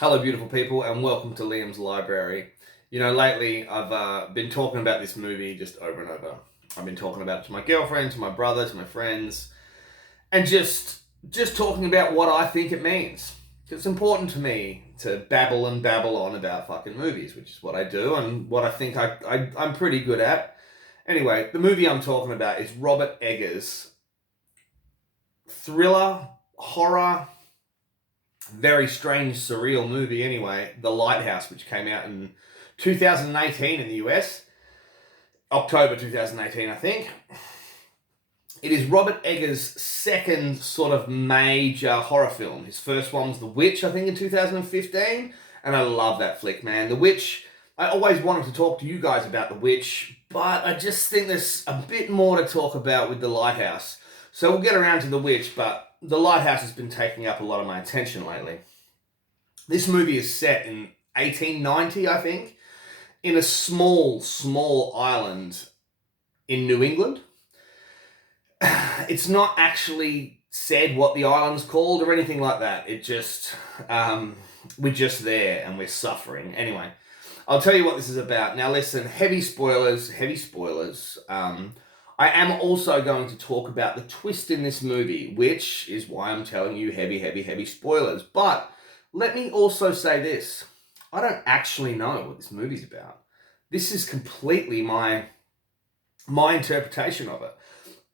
Hello, beautiful people, and welcome to Liam's Library. Lately I've been talking about this movie just over and over. I've been talking about it to my girlfriend, to my brother, to my friends, and just talking about what I think it means. It's important to me to babble and babble on about fucking movies, which is what I do and what I think I'm pretty good at. Anyway, the movie I'm talking about is Robert Eggers' thriller, horror, very strange, surreal movie anyway, The Lighthouse, which came out in 2018 in the US, October 2018, I think. It is Robert Eggers' second sort of major horror film. His first one was The Witch, I think, in 2015, and I love that flick, man. The Witch, I always wanted to talk to you guys about The Witch, but I just think there's a bit more to talk about with The Lighthouse. So we'll get around to The Witch, but The Lighthouse has been taking up a lot of my attention lately. This movie is set in 1890, I think, in a small island in New England. It's not actually said what the island's called or anything like that. We're just there and we're suffering. Anyway, I'll tell you what this is about. Now listen, heavy spoilers. I am also going to talk about the twist in this movie, which is why I'm telling you heavy spoilers. But let me also say this. I don't actually know what this movie's about. This is completely my interpretation of it.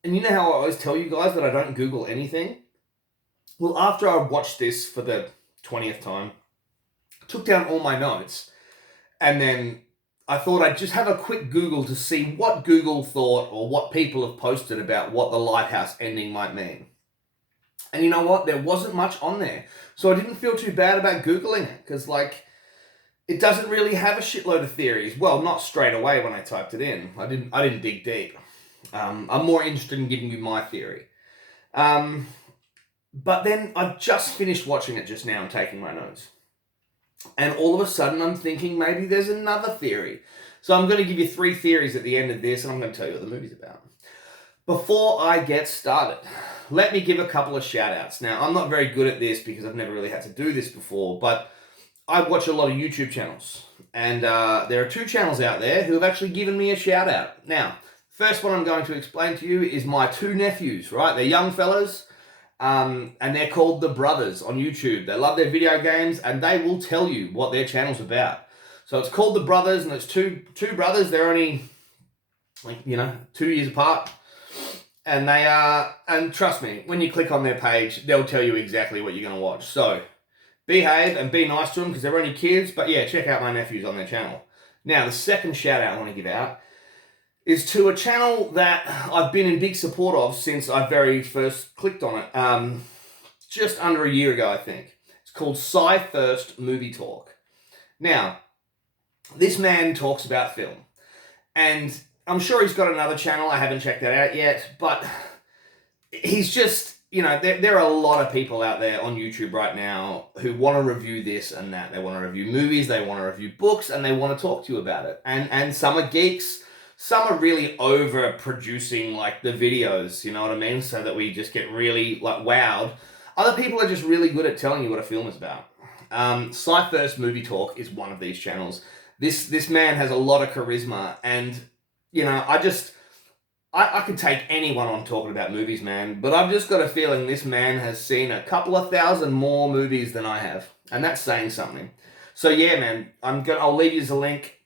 And you know how I always tell you guys that I don't Google anything? Well, after I watched this for the 20th time, took down all my notes, and then I thought I'd just have a quick Google to see what Google thought or what people have posted about what the Lighthouse ending might mean. And you know what? There wasn't much on there. So I didn't feel too bad about Googling it, because, it doesn't really have a shitload of theories. Well, not straight away when I typed it in. I didn't dig deep. I'm more interested in giving you my theory. But then I just finished watching it just now and taking my notes. And all of a sudden I'm thinking maybe there's another theory. So I'm going to give you 3 theories at the end of this, and I'm going to tell you what the movie's about. Before I get started, let me give a couple of shout outs. Now, I'm not very good at this because I've never really had to do this before, but I watch a lot of YouTube channels. And there are 2 channels out there who have actually given me a shout out. Now, first one I'm going to explain to you is my 2 nephews, right? They're young fellas, and they're called The Brothers on YouTube. They love their video games, and they will tell you what their channel's about. So it's called The Brothers, and it's two brothers. They're only, 2 years apart. And they are, and trust me, when you click on their page, they'll tell you exactly what you're going to watch. So behave and be nice to them because they're only kids. But yeah, check out my nephews on their channel. Now, the second shout out I want to give out is to a channel that I've been in big support of since I very first clicked on it, just under a year ago, I think. It's called Sci First Movie Talk. Now, this man talks about film, and I'm sure he's got another channel. I haven't checked that out yet, but he's just, there are a lot of people out there on YouTube right now who want to review this and that. They want to review movies, they want to review books, and they want to talk to you about it. And some are geeks. Some are really over producing the videos, you know what I mean? So that we just get really wowed. Other people are just really good at telling you what a film is about. Sci First Movie Talk is one of these channels. This man has a lot of charisma, and I could take anyone on talking about movies, man, but I've just got a feeling this man has seen a couple of thousand more movies than I have, and that's saying something. So yeah, man, I'll leave you the link.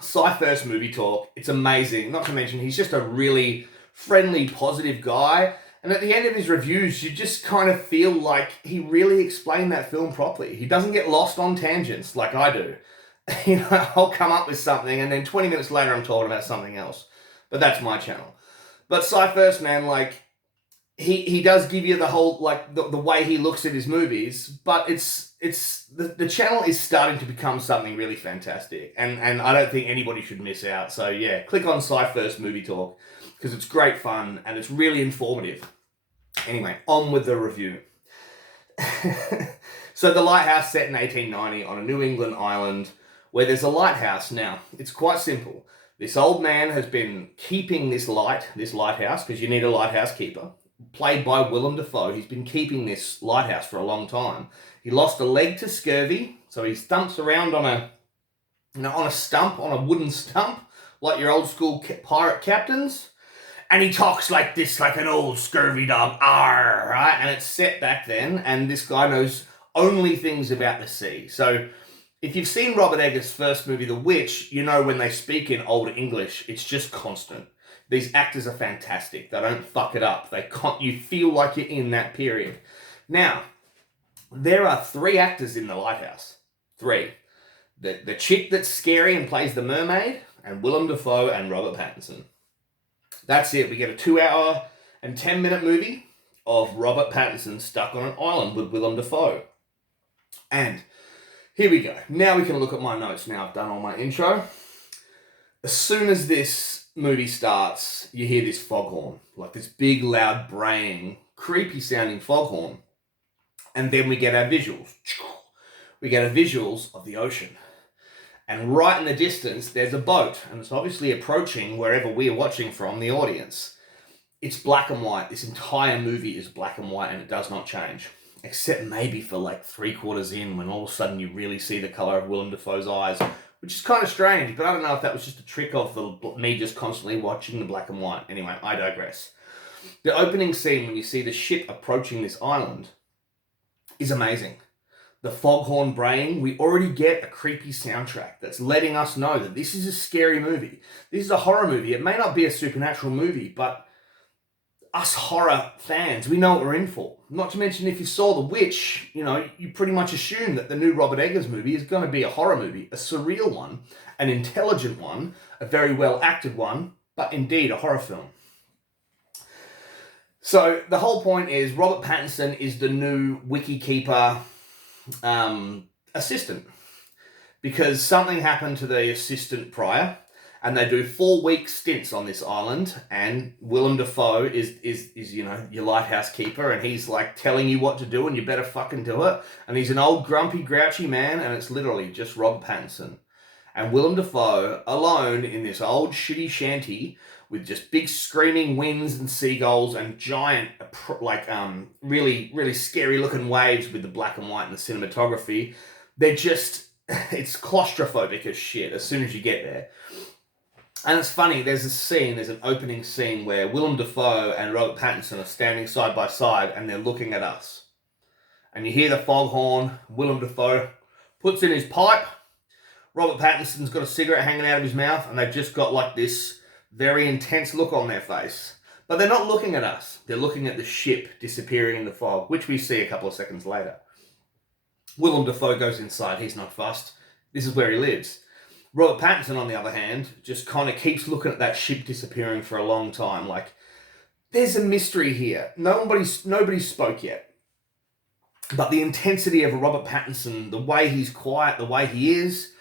Sci First Movie Talk. It's amazing. Not to mention, he's just a really friendly, positive guy. And at the end of his reviews, you just kind of feel like he really explained that film properly. He doesn't get lost on tangents like I do. I'll come up with something and then 20 minutes later I'm talking about something else. But that's my channel. But Sci First, man, he does give you the whole, the way he looks at his movies, but the channel is starting to become something really fantastic, and I don't think anybody should miss out. So yeah, click on Sci First Movie Talk, because it's great fun and it's really informative. Anyway, on with the review. So The Lighthouse, set in 1890 on a New England island where there's a lighthouse. Now, it's quite simple. This old man has been keeping this lighthouse, because you need a lighthouse keeper, played by Willem Dafoe. He's been keeping this lighthouse for a long time. He lost a leg to scurvy, so he stumps around on a wooden stump, like your old school pirate captains. And he talks like this, like an old scurvy dog, arr, right? And it's set back then, and this guy knows only things about the sea. So if you've seen Robert Eggers' first movie, The Witch, you know when they speak in Old English, it's just constant. These actors are fantastic. They don't fuck it up. You feel like you're in that period. Now, there are 3 actors in The Lighthouse. 3. The chick that's scary and plays the mermaid, and Willem Dafoe and Robert Pattinson. That's it. We get a 2-hour and 10-minute movie of Robert Pattinson stuck on an island with Willem Dafoe. And here we go. Now we can look at my notes. Now I've done all my intro. As soon as this movie starts, you hear this foghorn, like this big, loud, braying, creepy sounding foghorn. And then we get our visuals. We get our visuals of the ocean. And right in the distance, there's a boat. And it's obviously approaching wherever we're watching from, the audience. It's black and white. This entire movie is black and white, and it does not change. Except maybe for like 3/4 in, when all of a sudden you really see the colour of Willem Dafoe's eyes, which is kind of strange, but I don't know if that was just a trick of me just constantly watching the black and white. Anyway, I digress. The opening scene, when you see the ship approaching this island, is amazing. The foghorn braying, we already get a creepy soundtrack that's letting us know that this is a scary movie. This is a horror movie. It may not be a supernatural movie, but us horror fans, we know what we're in for. Not to mention, if you saw The Witch, you pretty much assume that the new Robert Eggers movie is going to be a horror movie, a surreal one, an intelligent one, a very well acted one, but indeed a horror film. So the whole point is Robert Pattinson is the new Wikikeeper assistant, because something happened to the assistant prior, and they do 4-week stints on this island, and Willem Dafoe is your lighthouse keeper, and he's like telling you what to do, and you better fucking do it. And he's an old grumpy grouchy man, and it's literally just Robert Pattinson and Willem Dafoe alone in this old shitty shanty with just big screaming winds and seagulls and giant, really, really scary looking waves with the black and white and the cinematography. It's claustrophobic as shit as soon as you get there. And it's funny, there's an opening scene where Willem Dafoe and Robert Pattinson are standing side by side and they're looking at us. And you hear the foghorn, Willem Dafoe puts in his pipe, Robert Pattinson's got a cigarette hanging out of his mouth, and they've just got like this very intense look on their face. But they're not looking at us. They're looking at the ship disappearing in the fog, which we see a couple of seconds later. Willem Dafoe goes inside. He's not fussed. This is where he lives. Robert Pattinson, on the other hand, just kind of keeps looking at that ship disappearing for a long time. Like, there's a mystery here. Nobody spoke yet. But the intensity of a Robert Pattinson, the way he's quiet, the way he is,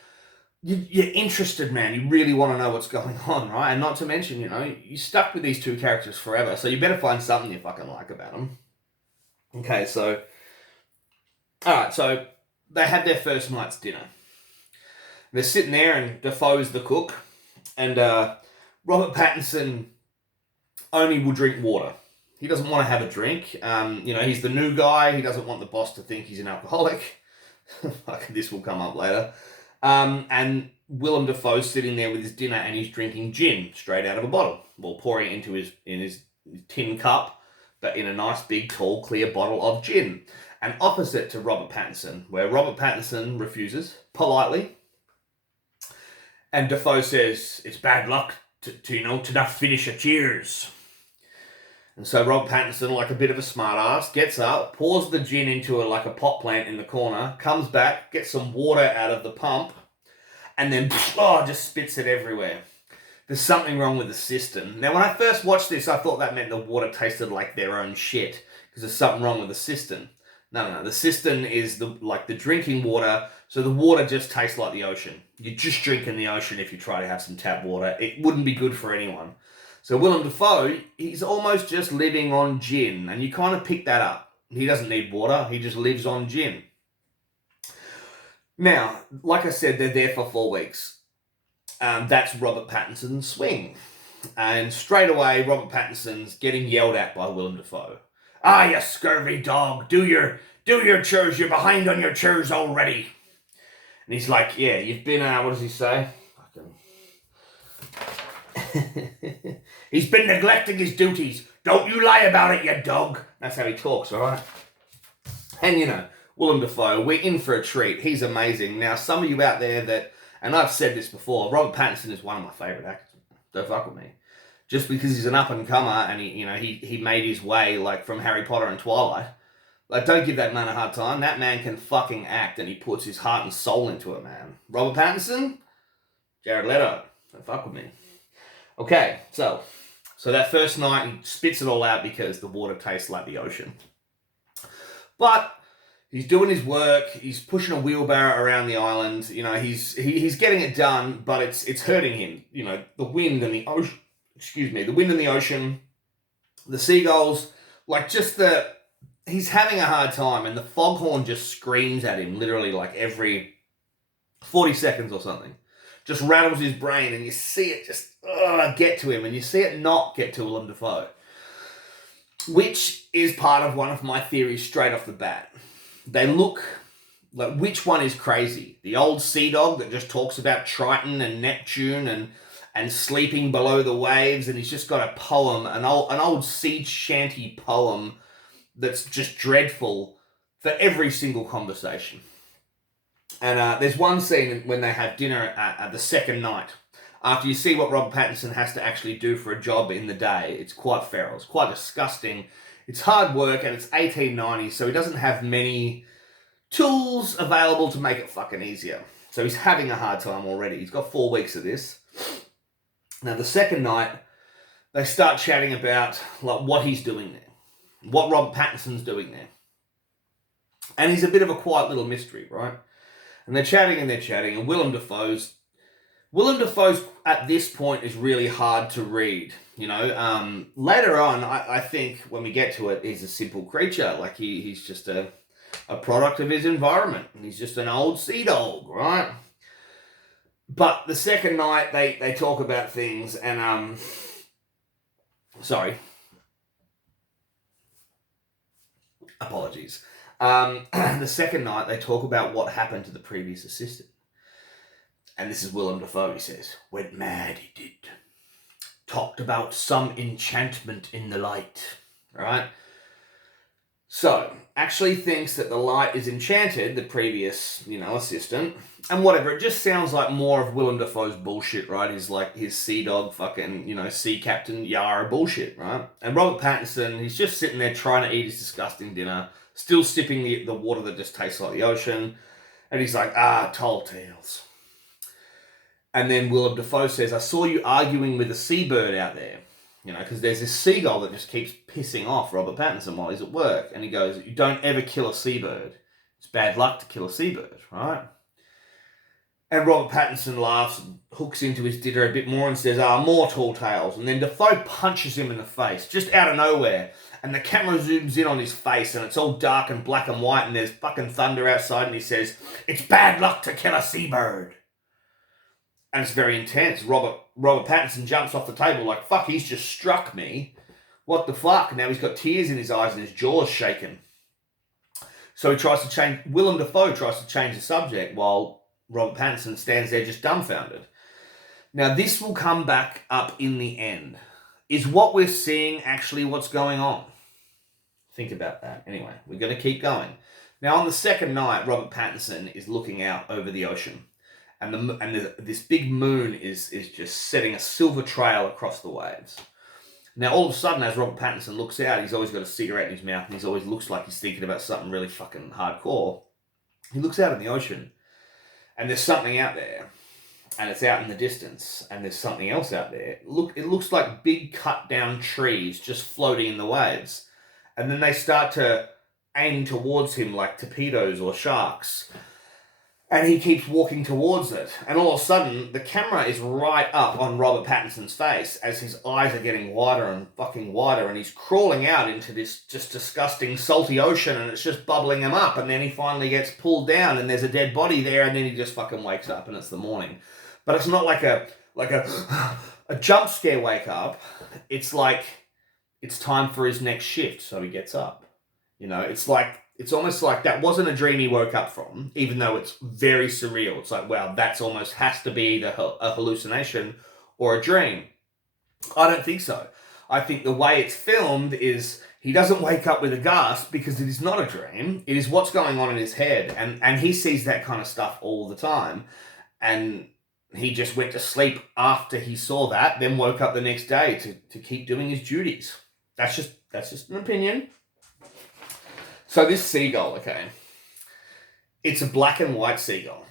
you're interested, man. You really want to know what's going on, right? And not to mention, you're stuck with these 2 characters forever, so you better find something you fucking like about them. Okay, so... Alright, so they had their first night's dinner. They're sitting there, and Dafoe's the cook, and Robert Pattinson only will drink water. He doesn't want to have a drink. He's the new guy. He doesn't want the boss to think he's an alcoholic. This will come up later. And Willem Dafoe's sitting there with his dinner, and he's drinking gin straight out of a bottle, well, pouring it into his tin cup, but in a nice big tall clear bottle of gin. And opposite to Robert Pattinson, where Robert Pattinson refuses politely, and Dafoe says, "It's bad luck to not finish a cheers." And so Robert Pattinson, like a bit of a smart ass, gets up, pours the gin into a pot plant in the corner, comes back, gets some water out of the pump, and then just spits it everywhere. There's something wrong with the cistern. Now, when I first watched this, I thought that meant the water tasted like their own shit, because there's something wrong with the cistern. No. The cistern is the drinking water, so the water just tastes like the ocean. You're just drinking the ocean if you try to have some tap water. It wouldn't be good for anyone. So Willem Dafoe, he's almost just living on gin, and you kind of pick that up. He doesn't need water, he just lives on gin. Now, like I said, they're there for 4 weeks. That's Robert Pattinson's swing. And straight away, Robert Pattinson's getting yelled at by Willem Dafoe. "Ah, you scurvy dog, do your Do your chores. You're behind on your chores already. And he's like, yeah, you've been, what does he say? He's been neglecting his duties. Don't you lie about it, you dog. That's how he talks, all right? And, you know, Willem Dafoe, we're in for a treat. He's amazing. Now, some of you out there that, and I've said this before, Robert Pattinson is one of my favourite actors. Don't fuck with me. Just because he's an up-and-comer and he made his way, like, from Harry Potter and Twilight. Like, don't give that man a hard time. That man can fucking act and he puts his heart and soul into it, man. Robert Pattinson, Jared Leto. Don't fuck with me. Okay, so that first night he spits it all out because the water tastes like the ocean. But he's doing his work. He's pushing a wheelbarrow around the island. You know, he's getting it done, but it's hurting him. You know, the wind and the ocean. The wind and the ocean, the seagulls, like he's having a hard time, and the foghorn just screams at him literally like every 40 seconds or something. Just rattles his brain, and you see it just get to him, and you see it not get to Willem Dafoe. Which is part of one of my theories straight off the bat. They look like, which one is crazy? The old sea dog that just talks about Triton and Neptune and sleeping below the waves, and he's just got a poem, an old sea shanty poem that's just dreadful for every single conversation. And there's one scene when they have dinner at the second night. After you see what Robert Pattinson has to actually do for a job in the day, it's quite feral. It's quite disgusting. It's hard work, and it's 1890, so he doesn't have many tools available to make it fucking easier. So he's having a hard time already. He's got 4 weeks of this. Now, the second night, they start chatting about like what he's doing there, what Robert Pattinson's doing there. And he's a bit of a quiet little mystery, right? And they're chatting, and Willem Dafoe's at this point is really hard to read. You know, later on, I think when we get to it, he's a simple creature. Like he's just a product of his environment. And he's just an old sea dog, right? But the second night, they talk about things, and apologies. The second night, they talk about what happened to the previous assistant. And this is Willem Dafoe, he says. Went mad, he did. Talked about some enchantment in the light. Right? So, actually thinks that the light is enchanted, the previous, assistant. And whatever, it just sounds like more of Willem Dafoe's bullshit, right? He's like his sea dog fucking, sea captain Yara bullshit, right? And Robert Pattinson, he's just sitting there trying to eat his disgusting dinner, still sipping the water that just tastes like the ocean. And he's like, tall tales. And then Willem Dafoe says, I saw you arguing with a seabird out there. Because there's this seagull that just keeps pissing off Robert Pattinson while he's at work. And he goes, you don't ever kill a seabird. It's bad luck to kill a seabird, right? And Robert Pattinson laughs and hooks into his dinner a bit more and says, more tall tales. And then Dafoe punches him in the face, just out of nowhere. And the camera zooms in on his face, and it's all dark and black and white, and there's fucking thunder outside, and he says, it's bad luck to kill a seabird. And it's very intense. Robert Pattinson jumps off the table like, fuck, he's just struck me. What the fuck? Now he's got tears in his eyes and his jaw's shaking. So Willem Dafoe tries to change the subject while Robert Pattinson stands there just dumbfounded. Now this will come back up in the end. Is what we're seeing actually what's going on? Think about that. Anyway, we're going to keep going. Now on the second night, Robert Pattinson is looking out over the ocean. And this big moon is just setting a silver trail across the waves. Now, all of a sudden, as Robert Pattinson looks out, he's always got a cigarette in his mouth, and he always looks like he's thinking about something really fucking hardcore. He looks out in the ocean, and there's something out there, and it's out in the distance, and there's something else out there. It looks like big cut-down trees just floating in the waves. And then they start to aim towards him like torpedoes or sharks. And he keeps walking towards it. And all of a sudden, the camera is right up on Robert Pattinson's face as his eyes are getting wider and fucking wider. And he's crawling out into this just disgusting salty ocean, and it's just bubbling him up. And then he finally gets pulled down, and there's a dead body there, and then he just fucking wakes up, and it's the morning. But it's not like a jump scare wake up. It's like it's time for his next shift, so he gets up. It's It's almost like that wasn't a dream he woke up from, even though it's very surreal. It's like, wow, that's almost has to be either a hallucination or a dream. I don't think so. I think the way it's filmed is he doesn't wake up with a gasp because it is not a dream. It is what's going on in his head. And he sees that kind of stuff all the time. And he just went to sleep after he saw that, then woke up the next day to keep doing his duties. That's just an opinion. So this seagull, okay, it's a black and white seagull.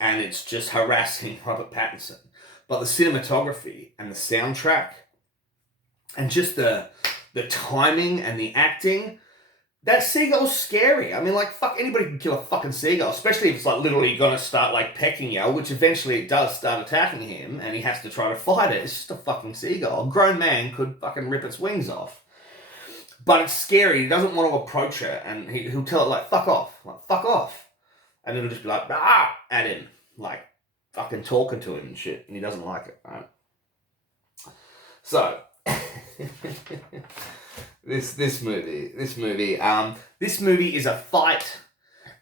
And it's just harassing Robert Pattinson. But the cinematography and the soundtrack and just the timing and the acting, that seagull's scary. I mean, like, fuck, anybody can kill a fucking seagull, especially if it's, like, literally gonna start, like, pecking you, which eventually it does start attacking him, and he has to try to fight it. It's just a fucking seagull. A grown man could fucking rip its wings off. But it's scary. He doesn't want to approach it, and he'll tell it, like, fuck off. Like, fuck off. And it'll just be like, ah, at him. Like, fucking talking to him and shit, and he doesn't like it, right? So, this movie is a fight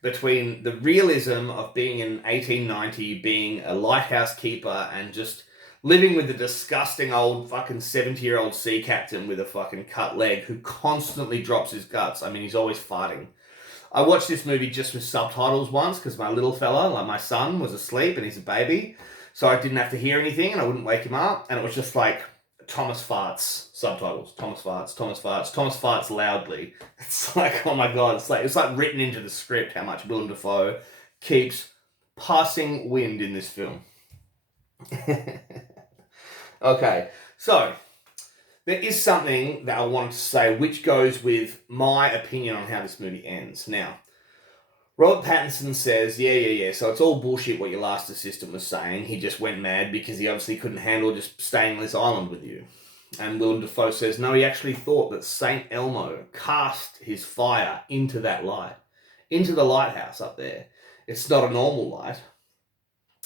between the realism of being in 1890, being a lighthouse keeper, and just living with the disgusting old fucking 70-year-old sea captain with a fucking cut leg who constantly drops his guts. I mean, he's always farting. I watched this movie just with subtitles once because my little fella, like my son, was asleep and he's a baby. So I didn't have to hear anything and I wouldn't wake him up. And it was just like Thomas farts, subtitles. Thomas farts loudly. It's like, oh my God, it's like written into the script how much Willem Dafoe keeps passing wind in this film. Okay, so there is something that I wanted to say which goes with my opinion on how this movie ends. Now, Robert Pattinson says, yeah, so it's all bullshit what your last assistant was saying. He just went mad because he obviously couldn't handle just staying on this island with you. And Willem Dafoe says, no, he actually thought that St. Elmo cast his fire into that light, into the lighthouse up there. It's not a normal light.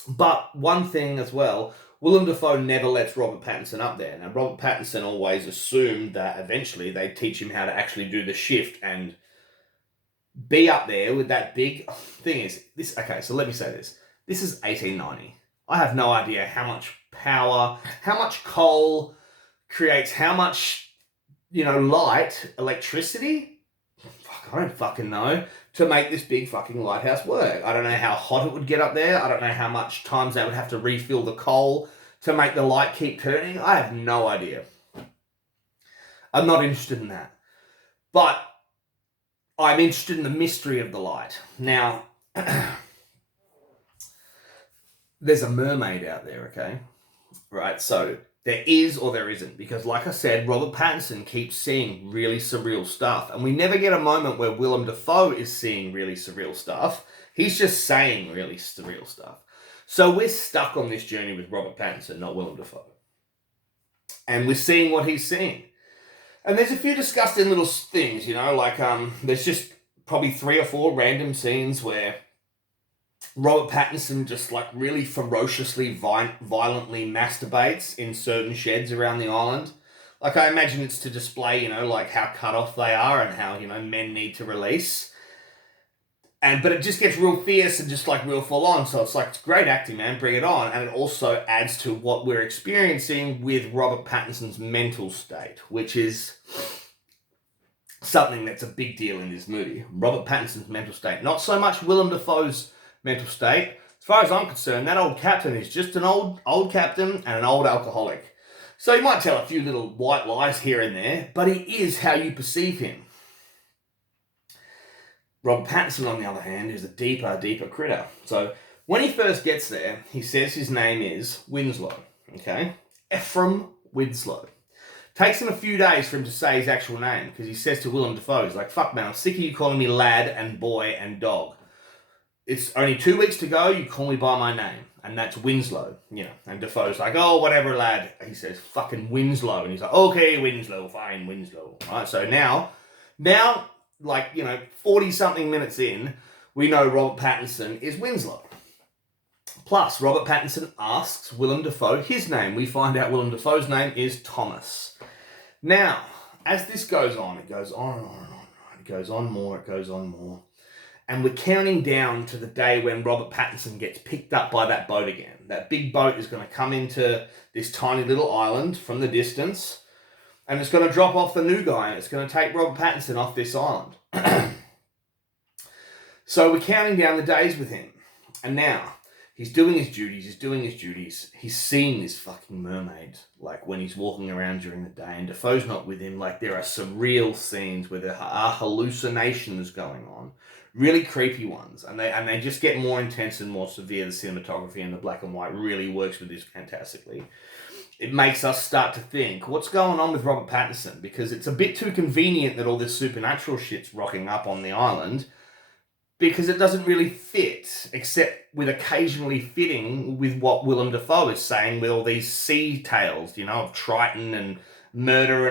But one thing as well, Willem Dafoe never lets Robert Pattinson up there. Now, Robert Pattinson always assumed that eventually they'd teach him how to actually do the shift and be up there with that big... Thing is, this... Okay, so let me say this. This is 1890. I have no idea how much power, how much coal creates how much, light, electricity? Fuck, I don't fucking know. To make this big fucking lighthouse work. I don't know how hot it would get up there. I don't know how much times they would have to refill the coal to make the light keep turning. I have no idea. I'm not interested in that. But I'm interested in the mystery of the light. Now, there's a mermaid out there, okay? Right, so there is or there isn't. Because like I said, Robert Pattinson keeps seeing really surreal stuff. And we never get a moment where Willem Dafoe is seeing really surreal stuff. He's just saying really surreal stuff. So we're stuck on this journey with Robert Pattinson, not Willem Dafoe. And we're seeing what he's seeing. And there's a few disgusting little things, like there's just probably 3 or 4 random scenes where Robert Pattinson just like really ferociously, violently masturbates in certain sheds around the island. Like I imagine it's to display, like how cut off they are and how, men need to release. But it just gets real fierce and just like real full on. So it's like, it's great acting, man, bring it on. And it also adds to what we're experiencing with Robert Pattinson's mental state, which is something that's a big deal in this movie. Robert Pattinson's mental state. Not so much Willem Dafoe's mental state. As far as I'm concerned, that old captain is just an old captain and an old alcoholic. So he might tell a few little white lies here and there, but he is how you perceive him. Robert Pattinson, on the other hand, is a deeper critter. So when he first gets there, he says his name is Winslow, okay? Ephraim Winslow. Takes him a few days for him to say his actual name, because he says to Willem Dafoe, he's like, fuck man, I'm sick of you calling me lad and boy and dog. It's only 2 weeks to go, you call me by my name. And that's Winslow, And Defoe's like, oh, whatever, lad. He says, fucking Winslow. And he's like, okay, Winslow, fine, Winslow. All right, so now, like, 40-something minutes in, we know Robert Pattinson is Winslow. Plus, Robert Pattinson asks Willem Dafoe his name. We find out Willem Dafoe's name is Thomas. Now, as this goes on, it goes on and on and on. It It goes on more, it goes on more. And we're counting down to the day when Robert Pattinson gets picked up by that boat again. That big boat is going to come into this tiny little island from the distance, and it's going to drop off the new guy, and it's going to take Robert Pattinson off this island. So we're counting down the days with him. And now, he's doing his duties, he's seeing this fucking mermaid, like, when he's walking around during the day, and Defoe's not with him. Like, there are some real scenes where there are hallucinations going on. Really creepy ones, and they just get more intense and more severe. The cinematography and the black and white really works with this fantastically. It makes us start to think, what's going on with Robert Pattinson? Because it's a bit too convenient that all this supernatural shit's rocking up on the island, because it doesn't really fit, except with occasionally fitting with what Willem Dafoe is saying with all these sea tales, of Triton and murder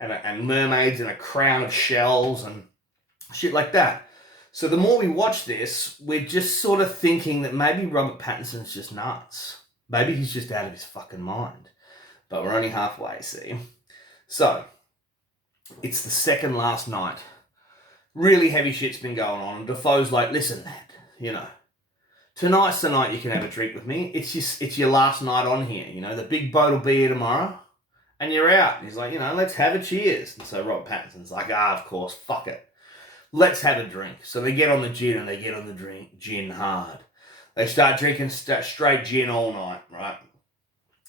and mermaids and a crown of shells and shit like that. So the more we watch this, we're just sort of thinking that maybe Robert Pattinson's just nuts. Maybe he's just out of his fucking mind. But we're only halfway, see? So, it's the second last night. Really heavy shit's been going on, and Defoe's like, listen, lad, tonight's the night you can have a drink with me. It's your last night on here, the big boat will be here tomorrow, and you're out. And he's like, let's have a cheers. And so Robert Pattinson's like, of course, fuck it. Let's have a drink. So they get on the gin, and they get on the gin hard. They start drinking straight gin all night, right?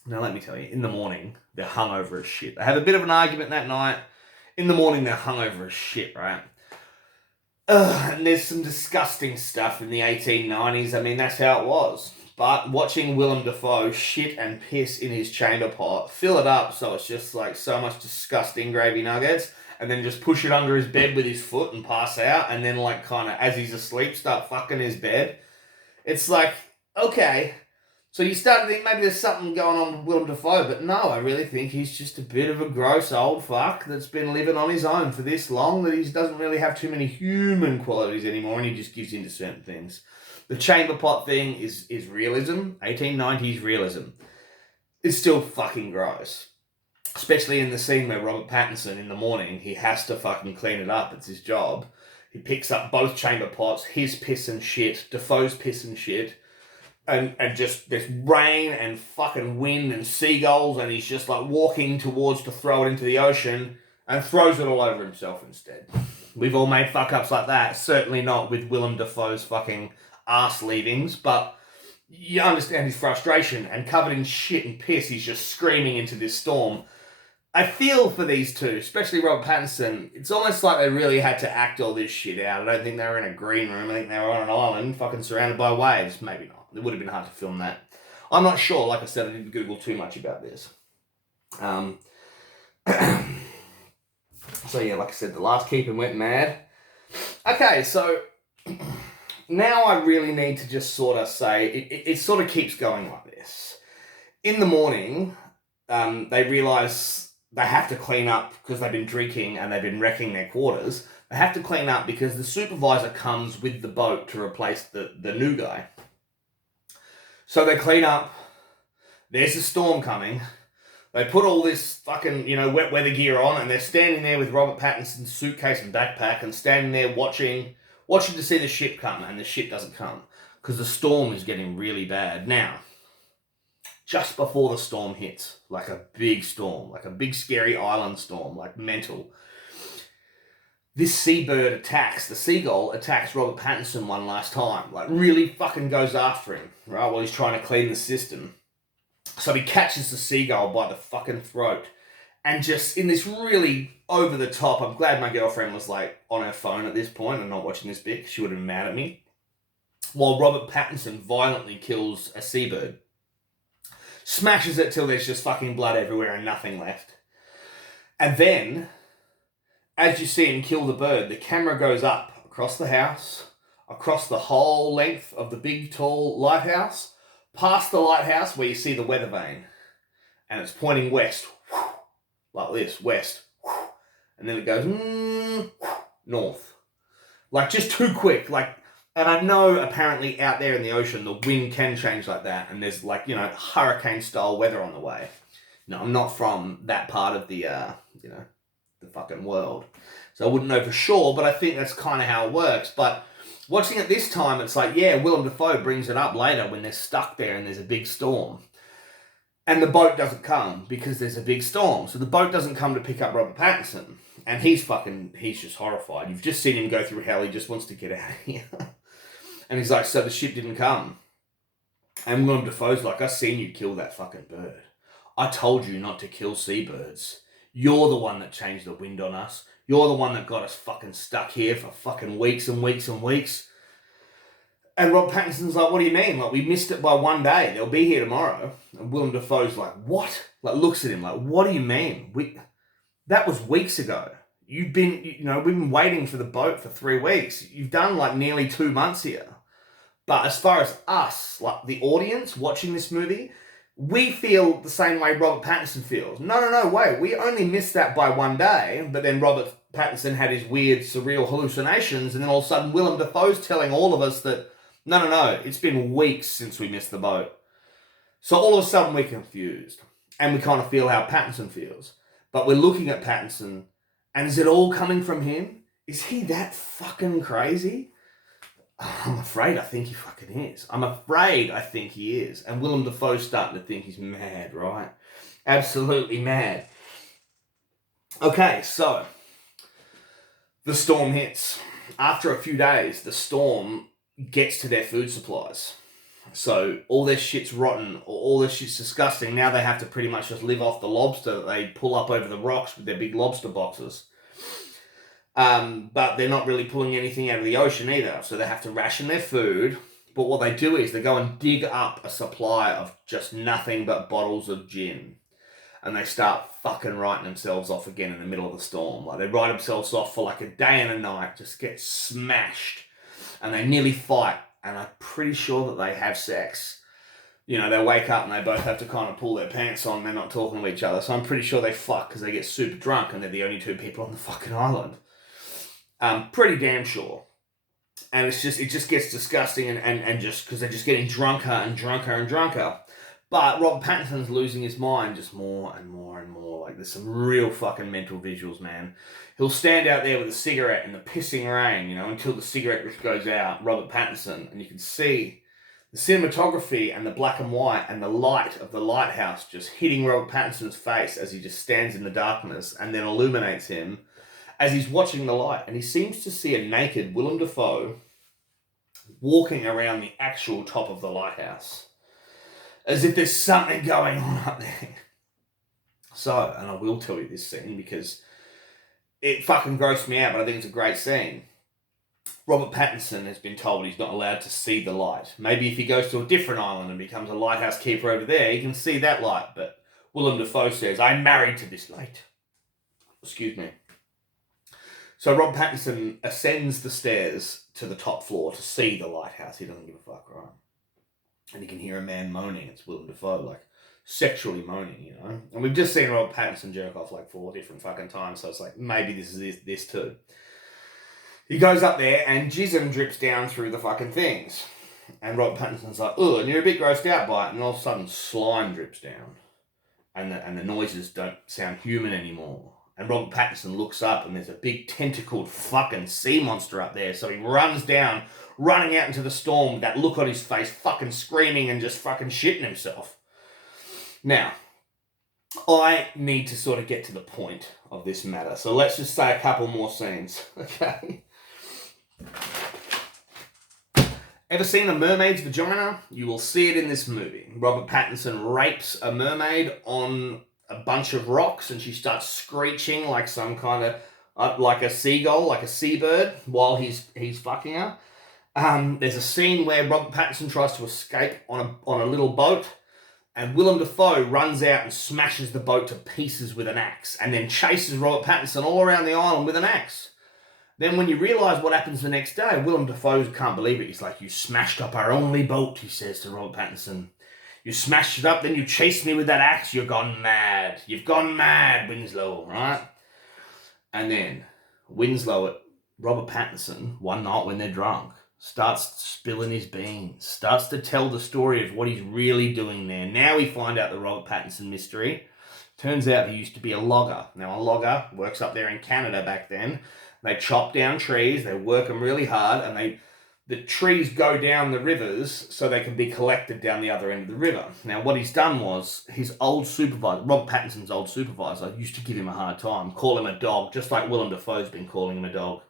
Now, let me tell you, in the morning, they're hungover as shit. They have a bit of an argument that night. In the morning, they're hungover as shit, right? And there's some disgusting stuff in the 1890s. I mean, that's how it was. But watching Willem Dafoe shit and piss in his chamber pot, fill it up so it's just like so much disgusting gravy nuggets, and then just push it under his bed with his foot and pass out, and then like kind of as he's asleep start fucking his bed. It's like, okay, so you start to think maybe there's something going on with Willem Dafoe, but no, I really think he's just a bit of a gross old fuck that's been living on his own for this long that he doesn't really have too many human qualities anymore, and he just gives into certain things. The chamber pot thing is realism, 1890s realism. It's still fucking gross. Especially in the scene where Robert Pattinson, in the morning, he has to fucking clean it up. It's his job. He picks up both chamber pots, his piss and shit, Defoe's piss and shit, and just there's rain and fucking wind and seagulls, and he's just like walking towards to throw it into the ocean and throws it all over himself instead. We've all made fuck-ups like that. Certainly not with Willem Dafoe's fucking arse leavings, but you understand his frustration, and covered in shit and piss, he's just screaming into this storm. I feel for these two, especially Robert Pattinson. It's almost like they really had to act all this shit out. I don't think they were in a green room. I think they were on an island, fucking surrounded by waves. Maybe not. It would have been hard to film that. I'm not sure. Like I said, I didn't Google too much about this. So yeah, like I said, the last keeper went mad. Okay, so now I really need to just sort of say, it sort of keeps going like this. In the morning, they realise they have to clean up because they've been drinking and they've been wrecking their quarters. They have to clean up because the supervisor comes with the boat to replace the new guy. So they clean up. There's a storm coming. They put all this fucking, wet weather gear on, and they're standing there with Robert Pattinson's suitcase and backpack and standing there watching to see the ship come, and the ship doesn't come because the storm is getting really bad. Now, just before the storm hits, like a big storm, like a big scary island storm, like mental, this seabird the seagull attacks Robert Pattinson one last time, like really fucking goes after him, right, while he's trying to clean the system. So he catches the seagull by the fucking throat, and just in this really over the top, I'm glad my girlfriend was like on her phone at this point and not watching this bit, she would have been mad at me, while Robert Pattinson violently kills a seabird. Smashes it till there's just fucking blood everywhere and nothing left. And then, as you see him kill the bird, the camera goes up across the house, across the whole length of the big, tall lighthouse, past the lighthouse where you see the weather vane. And it's pointing west, like this, west. And then it goes north. Like, just too quick, like. And I know, apparently, out there in the ocean, the wind can change like that, and there's, like, hurricane-style weather on the way. No, I'm not from that part of the, the fucking world. So I wouldn't know for sure, but I think that's kind of how it works. But watching it this time, it's like, yeah, Willem Dafoe brings it up later when they're stuck there and there's a big storm. And the boat doesn't come because there's a big storm. So the boat doesn't come to pick up Robert Pattinson. And he's just horrified. You've just seen him go through hell. He just wants to get out of here. And he's like, so the ship didn't come. And Willem Dafoe's like, I seen you kill that fucking bird. I told you not to kill seabirds. You're the one that changed the wind on us. You're the one that got us fucking stuck here for fucking weeks and weeks and weeks. And Rob Pattinson's like, what do you mean? Like, we missed it by one day. They'll be here tomorrow. And Willem Dafoe's like, what? Like, looks at him like, what do you mean? That was weeks ago. We've been waiting for the boat for 3 weeks. You've done like nearly 2 months here. But as far as us, like the audience watching this movie, we feel the same way Robert Pattinson feels. No, wait. We only missed that by one day. But then Robert Pattinson had his weird, surreal hallucinations. And then all of a sudden, Willem Dafoe's telling all of us that, no, it's been weeks since we missed the boat. So all of a sudden we're confused. And we kind of feel how Pattinson feels. But we're looking at Pattinson, and is it all coming from him? Is he that fucking crazy? I'm afraid I think he fucking is. I'm afraid I think he is. And Willem Dafoe's starting to think he's mad, right? Absolutely mad. Okay, so the storm hits. After a few days, the storm gets to their food supplies. So all their shit's rotten, all their shit's disgusting. Now they have to pretty much just live off the lobster that they pull up over the rocks with their big lobster boxes. But they're not really pulling anything out of the ocean either. So they have to ration their food. But what they do is they go and dig up a supply of just nothing but bottles of gin. And they start fucking writing themselves off again in the middle of the storm. Like, they write themselves off for like a day and a night, just get smashed. And they nearly fight. And I'm pretty sure that they have sex. You know, they wake up and they both have to kind of pull their pants on. They're not talking to each other. So I'm pretty sure they fuck because they get super drunk and they're the only two people on the fucking island. Pretty damn sure. And it just gets disgusting and just because they're just getting drunker and drunker and drunker. But Robert Pattinson's losing his mind just more and more and more. Like, there's some real fucking mental visuals, man. He'll stand out there with a cigarette in the pissing rain, until the cigarette just goes out, Robert Pattinson, and you can see the cinematography and the black and white and the light of the lighthouse just hitting Robert Pattinson's face as he just stands in the darkness and then illuminates him as he's watching the light. And he seems to see a naked Willem Dafoe walking around the actual top of the lighthouse, as if there's something going on up there. So, and I will tell you this scene because it fucking grossed me out, but I think it's a great scene. Robert Pattinson has been told he's not allowed to see the light. Maybe if he goes to a different island and becomes a lighthouse keeper over there, he can see that light. But Willem Dafoe says, I'm married to this light. Excuse me. So Rob Pattinson ascends the stairs to the top floor to see the lighthouse. He doesn't give a fuck, right? And you can hear a man moaning. It's Willem Dafoe, like, sexually moaning, And we've just seen Robert Pattinson jerk off like 4 different fucking times, so it's like, maybe this is this too. He goes up there and jism drips down through the fucking things. And Robert Pattinson's like, ugh, and you're a bit grossed out by it. And all of a sudden, slime drips down. And the noises don't sound human anymore. And Robert Pattinson looks up and there's a big tentacled fucking sea monster up there. So he runs down, running out into the storm with that look on his face, fucking screaming and just fucking shitting himself. Now, I need to sort of get to the point of this matter. So let's just say a couple more scenes, okay? Ever seen a mermaid's vagina? You will see it in this movie. Robert Pattinson rapes a mermaid on a bunch of rocks and she starts screeching like some kind of, like a seagull, like a seabird, while he's fucking her. There's a scene where Robert Pattinson tries to escape on a little boat. And Willem Dafoe runs out and smashes the boat to pieces with an axe and then chases Robert Pattinson all around the island with an axe. Then when you realise what happens the next day, Willem Dafoe can't believe it. He's like, you smashed up our only boat, he says to Robert Pattinson. You smashed it up, then you chased me with that axe. You've gone mad. You've gone mad, Winslow, right? And then Robert Pattinson, one night when they're drunk, starts spilling his beans, starts to tell the story of what he's really doing there. Now we find out the Robert Pattinson mystery. Turns out he used to be a logger. Now, a logger works up there in Canada back then. They chop down trees, they work them really hard, and the trees go down the rivers so they can be collected down the other end of the river. Now, what he's done was, his old supervisor, Rob Pattinson's old supervisor, used to give him a hard time, call him a dog, just like Willem Dafoe's been calling him a dog.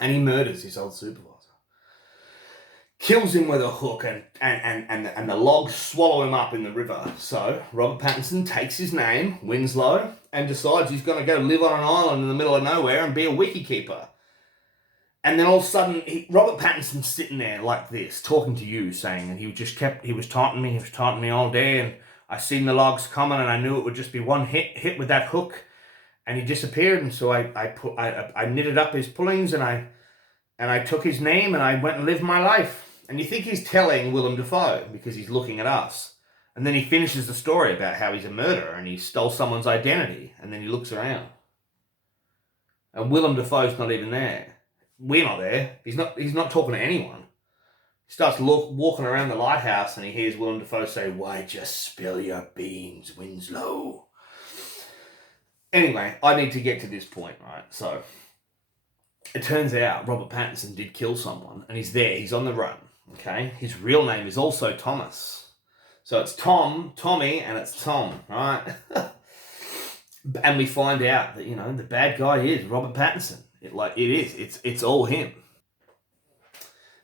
And he murders his old supervisor. Kills him with a hook, and the logs swallow him up in the river. So Robert Pattinson takes his name, Winslow, and decides he's going to go live on an island in the middle of nowhere and be a wiki keeper. And then all of a sudden, Robert Pattinson's sitting there like this, talking to you, saying, and he was taunting me all day, and I seen the logs coming, and I knew it would just be one hit with that hook, and he disappeared. And so I knitted up his pullings, and I took his name, and I went and lived my life. And you think he's telling Willem Dafoe because he's looking at us. And then he finishes the story about how he's a murderer and he stole someone's identity. And then he looks around. And Willem Dafoe's not even there. We're not there. He's not talking to anyone. He starts walking around the lighthouse and he hears Willem Dafoe say, "Why just spill your beans, Winslow?" Anyway, I need to get to this point, right? So, it turns out Robert Pattinson did kill someone and he's there. He's on the run. Okay, his real name is also Thomas. So it's Tommy, and it's Tom, right? And we find out that, the bad guy is Robert Pattinson. It's all him.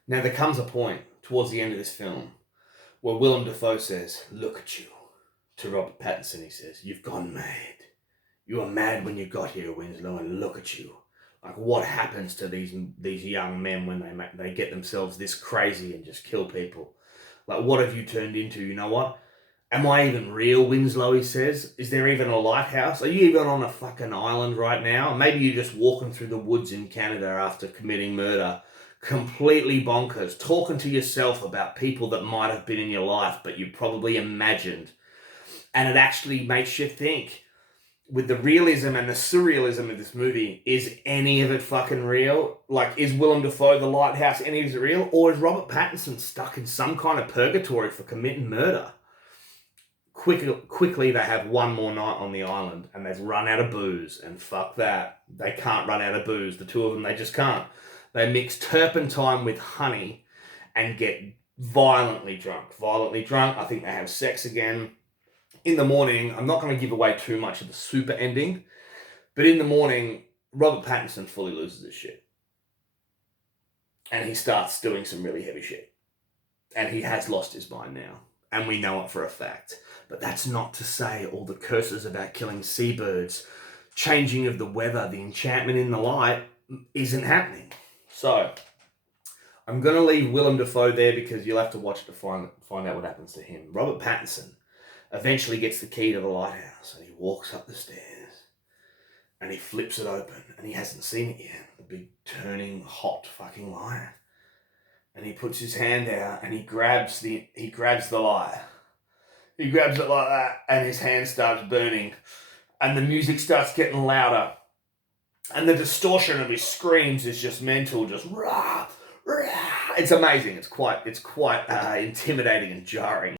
Now there comes a point towards the end of this film where Willem Dafoe says, "Look at you," to Robert Pattinson. He says, "You've gone mad. You were mad when you got here, Winslow, and look at you. Like, what happens to these young men when they get themselves this crazy and just kill people? Like, what have you turned into? You know what? Am I even real, Winslow?" he says. "Is there even a lighthouse? Are you even on a fucking island right now? Maybe you're just walking through the woods in Canada after committing murder. Completely bonkers. Talking to yourself about people that might have been in your life, but you probably imagined." And it actually makes you think, with the realism and the surrealism of this movie, is any of it fucking real? Like, is Willem Dafoe the lighthouse, any of it real? Or is Robert Pattinson stuck in some kind of purgatory for committing murder? Quickly, they have one more night on the island, and they've run out of booze, and fuck that. They can't run out of booze. The two of them, they just can't. They mix turpentine with honey and get violently drunk. I think they have sex again. In the morning, I'm not going to give away too much of the super ending, but in the morning, Robert Pattinson fully loses his shit. And he starts doing some really heavy shit. And he has lost his mind now. And we know it for a fact. But that's not to say all the curses about killing seabirds, changing of the weather, the enchantment in the light isn't happening. So, I'm going to leave Willem Dafoe there because you'll have to watch it to find out what happens to him. Robert Pattinson eventually gets the key to the lighthouse and he walks up the stairs and he flips it open and he hasn't seen it yet. The big turning hot fucking light. And he puts his hand out and he grabs the light. He grabs it like that and his hand starts burning and the music starts getting louder and the distortion of his screams is just mental, just rah, rah. It's amazing. It's quite intimidating and jarring.